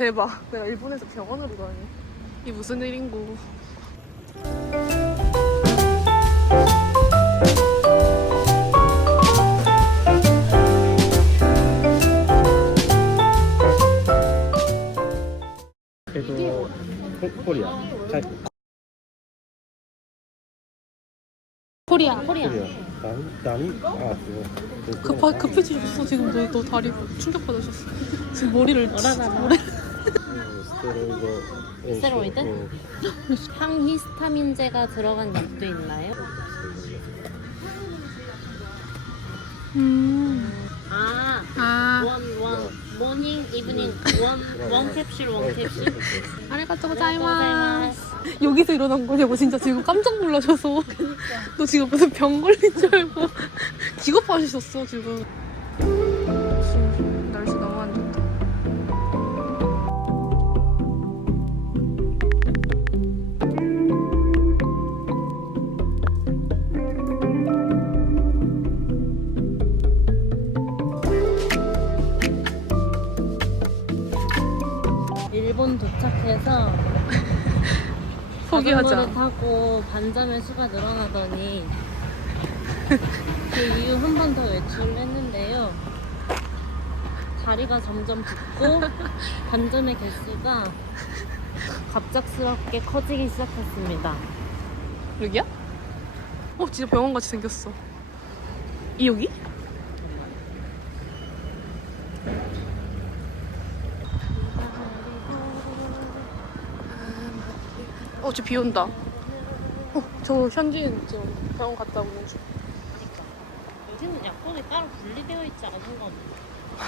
대박. 내가 일본에서 병원으로 다니. 이 무슨 일인고. 코리아. 코리아. 남이? 아, 그거. 급해지셨어. 지금 너 다리 충격받으셨어. 지금 머리를 스테로이드? 항히스타민제가 들어간 약도 있나요? 모닝, 이브닝, 원 캡슐. 아리가또 고자이마스. 여기서 일어난 거냐고 진짜 지금 깜짝 놀라셔서. 너 지금 무슨 병 걸린 줄 알고 기겁하셨어 지금. 날씨 너무 안 좋다. 일본 도착해서 포기하자. 자전거를 타고 반잠의 수가 늘어나더니 그 이후 한 번 더 외출을 했는데요. 다리가 점점 붓고 반잠의 개수가 갑작스럽게 커지기 시작했습니다. 여기야? 진짜 병원같이 생겼어. 이 여기? 저 비 온다. 저 현지인 저 병원 갔다 오는 중. 여기는 약국이 따로 분리되어 있지 않은 건.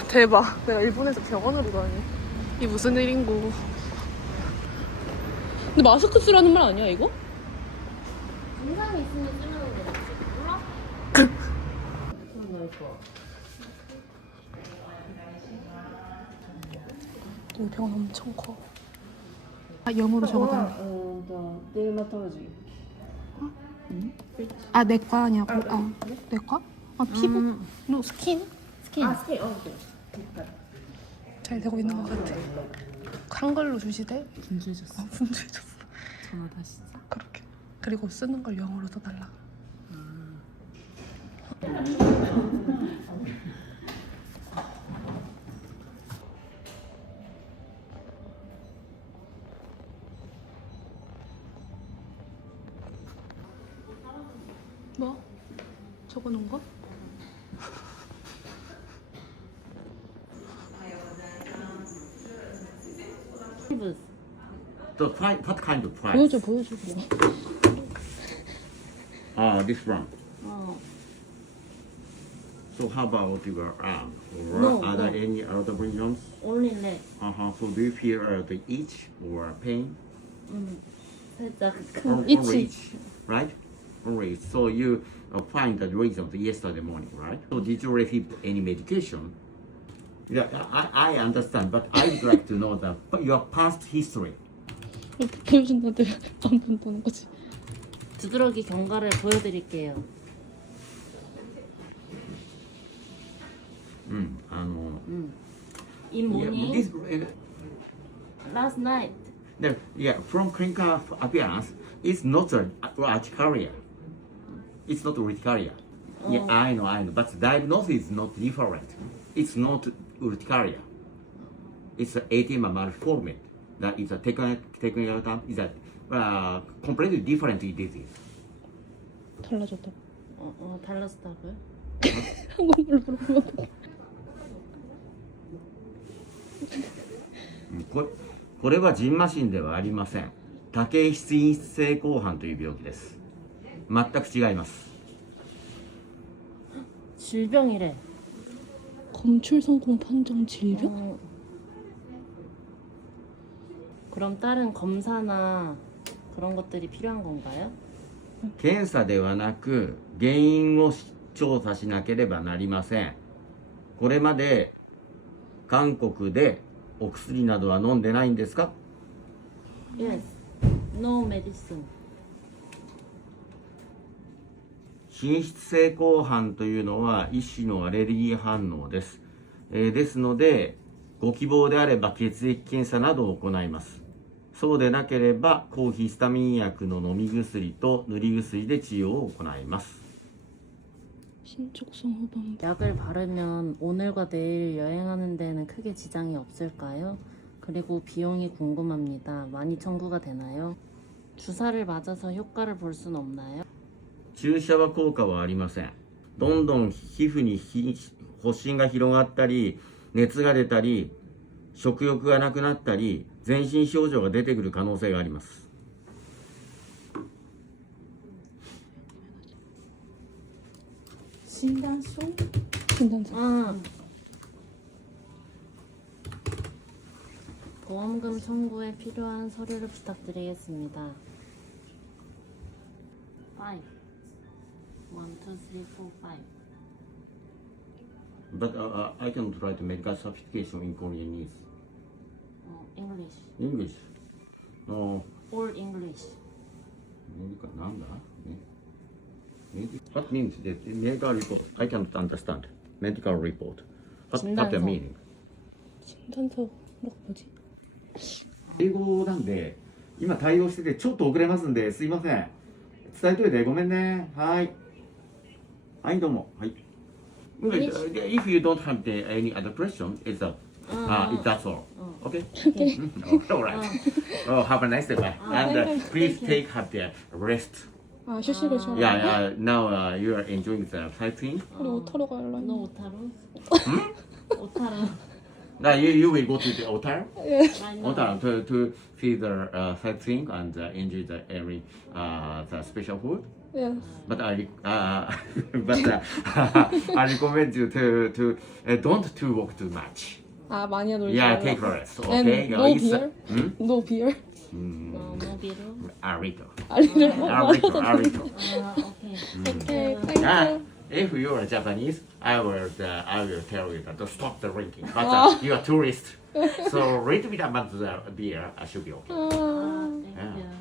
대박. 내가 일본에서 병원으로 다니. 이 무슨 일인고. 근데 마스크 쓰라는 말 아니야 이거? 증상이 있으면 쓰면 되지. 몰라? 여기 병원 엄청 커. 영어로 적어달래. 내과 아니야. 내과? 피부? 너 스킨? 스킨. 잘 되고 있는 것 같아. 한글로 주시대? 분주해졌어. 분주해졌어. 전화 다시. 그렇게. 그리고 쓰는 걸 영어로 써달라. 뭐? 적어놓은 거? What kind of price? 보여줘. This one. So how about your arm? Or No, are there no. any other regions? Only leg. So do you feel the itch or pain? 살짝 Only itch, right? Only itch. So you find the reason yesterday morning, right? So did you receive any medication? Yeah, I understand, but I would like to know your past history. 보여준다는데 안 본다는 거지. 두드러기 경과를 보여드릴게요. In morning, last night. From clinical appearance, it's not urticaria. It's not urticaria. Yeah, I know, but the diagnosis is not different. It's not urticaria. It's edema multiforme. That is a technical term. Is a completely different disease. 달라졌다. 달랐다고요? 한국말로 물어보면 これはジンマシンではありません。多形質因子性紅斑という病気です。全く違います。 질병이래. 검출성공 판정 질병? 그럼 다른 검사나 그런 것들이 필요한 건가요? 検査ではなく原因を調査しなければなりません。これまで韓国でお薬などは飲んでないんですか？ Yes. No medicine. 滲出性紅斑というのは一種のアレルギー反応です。ですのでご希望であれば血液検査などを行います。そうでなければ抗ヒスタミン薬の飲み薬と塗り薬で治療を行います。 신축성 후반부. 약을 바르면 오늘과 내일 여행하는 데는 크게 지장이 없을까요? 그리고 비용이 궁금합니다. 많이 청구가 되나요? 주사를 맞아서 효과를 볼 순 없나요? 注射は効果はありません。どんどん皮膚に発疹が広がったり、熱が出たり、食欲がなくなったり、全身症状が出てくる可能性があります。 진단서? 보험금 청구에 필요한 서류를 부탁드리겠습니다. 5 1, 2, 3, 4, 5 But I can write medical certification in Korean is English English. All English なんだ、ね、What means that medical report? I can't understand. Medical report. What's the 진단서. meaning? 진단서가 뭐지? 英語なんで今対応しててちょっと遅れますんですいません。伝えといてごめんね。はい。はいどうも。はい。If you don't have any other question, it's that's all. Okay. All right. Oh, have a nice day. Bye. And please take have the rest. 아 휴식을 좀. Yeah. Now you are enjoying the sightseeing. 우리 오타로 가려고. 너 오타루? 오타루 Now you will go to the Otaru. I know. Otaru to see the sightseeing and enjoy the every the special food. Yes. But I recommend you to don't to walk too much. 아 많이 놀지 Yeah, 말라. take rest. And Okay. no It's, beer? No beer? 노비루? Arito. 아니를 Arito. Arito. 오케이 오케이, 땡큐. Yeah. If you are Japanese, I will tell you that to stop the drinking. But you are tourist, so little bit about the beer should be okay.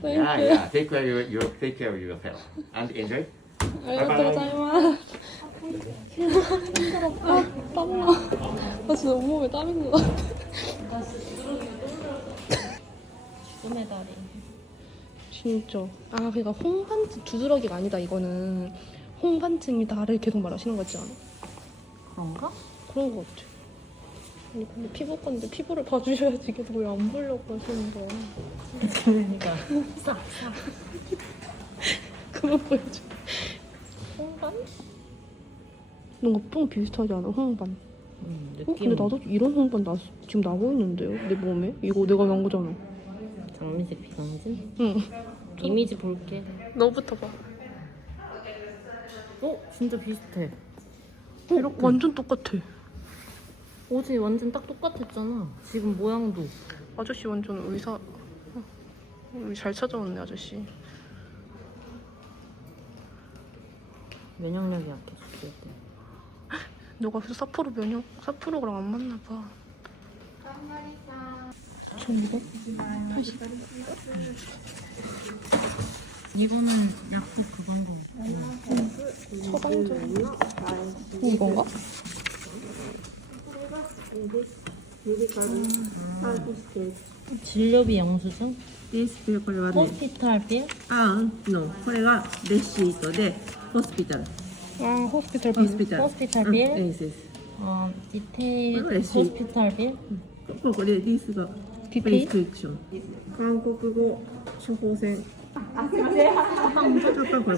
Thank you. Yeah. Take care of yourself and enjoy. 아리가또 아, 땀나. 나 진짜 온몸에 땀이 나. 꿈의 다리 진짜. 아, 그러니까 홍반증 두드러기가 아니다. 이거는 홍반증이 나를 계속 말하시는 거지 않아? 그런가? 그런 거 같아. 아니 근데 피부과인데 피부를 봐주셔야지 계속 왜 안 보려고 하시는 거야. 그러니까 싹 그만 보여줘. 홍반? 뭔가 뽕 비슷하지 않아? 홍반. 느낌 근데 나도 이런 홍반 지금 나고 있는데요? 내 몸에? 이거 내가 난 거잖아. 장미색 비강진? 응. 이미지 볼게. 너부터 봐. 진짜 비슷해. 완전 똑같아. 어제 완전 딱 똑같았잖아. 지금 모양도. 아저씨 완전 의사. 우리 잘 찾아왔네 아저씨. 면역력이 약해 죽을 때. 너가 사포로랑 안 맞나 봐. 1200? 80. 이거는 약국 그건 거 같고. 처방전. 이건가? 진료비 영수증? これはね、 호스피탈 빌? これがレシートで、ホスピタル。 아 호스피탈 ホスピタル。 호스피탈 빌? です。 디테일 레시트. 호스피탈 빌? これリスがプ 디테일? リスクリプション。韓国語処方箋。すいません。ちょっとこれ。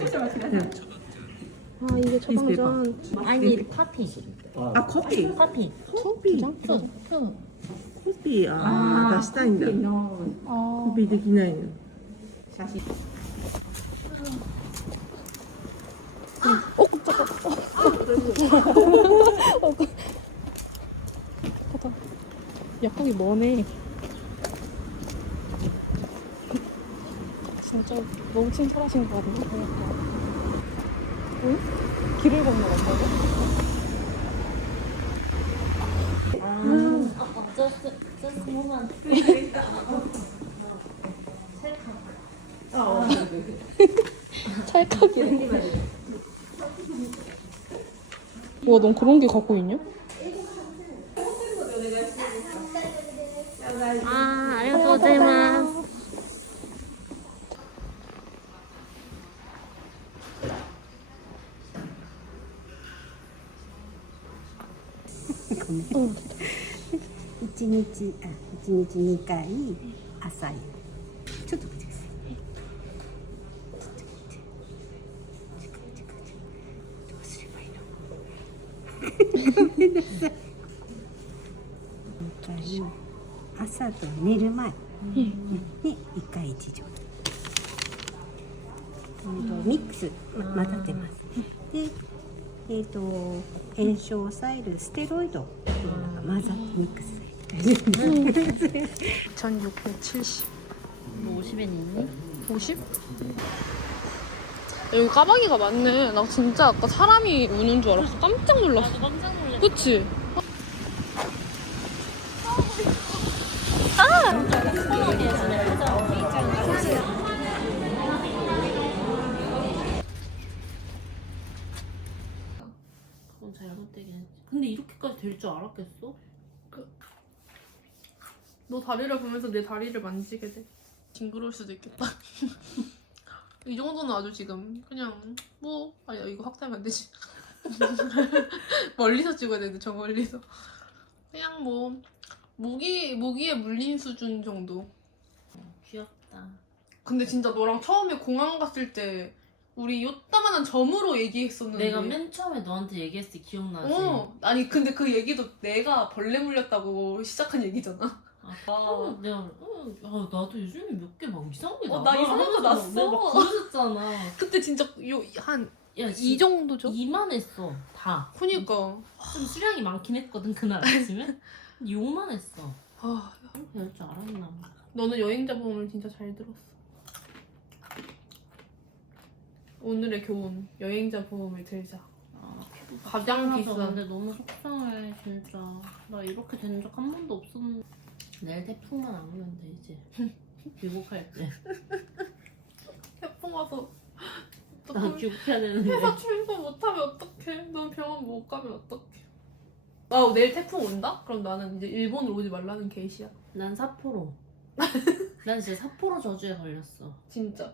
아 이게 처방전. 아니 파티. 커피。 파티. 커피。 투. コピー、出したいんだ。 아 コピーできないの。写真。 약국이 머네. 진짜 너무 친절하신 거 같네. 응? 길을 건너갔다고? just moment. 찰칵이네. 와, 넌 그런 게 갖고 있냐? 아리가또 고자이마스.1日2回朝湯ちょっと待ってくださいちょっと待ってどうすればいいのごめんなさい2回朝と寝る前に1回1錠ミックス混ざってますで炎症を抑えるステロイドっていうのが混ざってミックスされて 1670 뭐 50엔 있니? 50? 여기 까마귀가 많네. 나 진짜 아까 사람이 우는 줄 알았어. 깜짝 놀랐어. 깜짝 놀랐어. 그치? 그건 잘못되긴 했지. 근데 이렇게까지 될 줄 알았겠어? 너 다리를 보면서 내 다리를 만지게 돼. 징그러울 수도 있겠다. 이 정도는 아주 지금 그냥 뭐 아니 이거 확대하면 안 되지. 멀리서 찍어야 되는데 저 멀리서. 그냥 뭐 모기에 물린 수준 정도. 귀엽다. 근데 진짜 너랑 처음에 공항 갔을 때 우리 요따만한 점으로 얘기했었는데 내가 맨 처음에 너한테 얘기했을 때 기억나지? 아니 근데 그 얘기도 내가 벌레 물렸다고 시작한 얘기잖아. 내가 나도 요즘에 몇 개 막 이상하게 나와. 나 이상한 거 났어. 내가 막 보여줬잖아. 그때 진짜 한 야, 이 정도죠? 이만했어 다. 그니까 좀 수량이 많긴 했거든 그날 아침에. 요만했어. 아, 배울 줄 알았나. 너는 여행자 보험을 진짜 잘 들었어. 오늘의 교훈 여행자 보험을 들자. 가장 비싼. 근데 너무 속상해 진짜. 나 이렇게 된 적 한 번도 없었는데. 내일 태풍만 안 오면 돼 이제. 귀국할 때. 태풍 와서 나 귀국해야 되는데. 회사 출근 못하면 어떡해? 넌 병원 못 가면 어떡해? 아 내일 태풍 온다? 그럼 나는 이제 일본으로 오지 말라는 게시야. 난 삿포로. 난 진짜 삿포로 저주에 걸렸어. 진짜.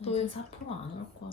너의 삿포로 안 올 거야.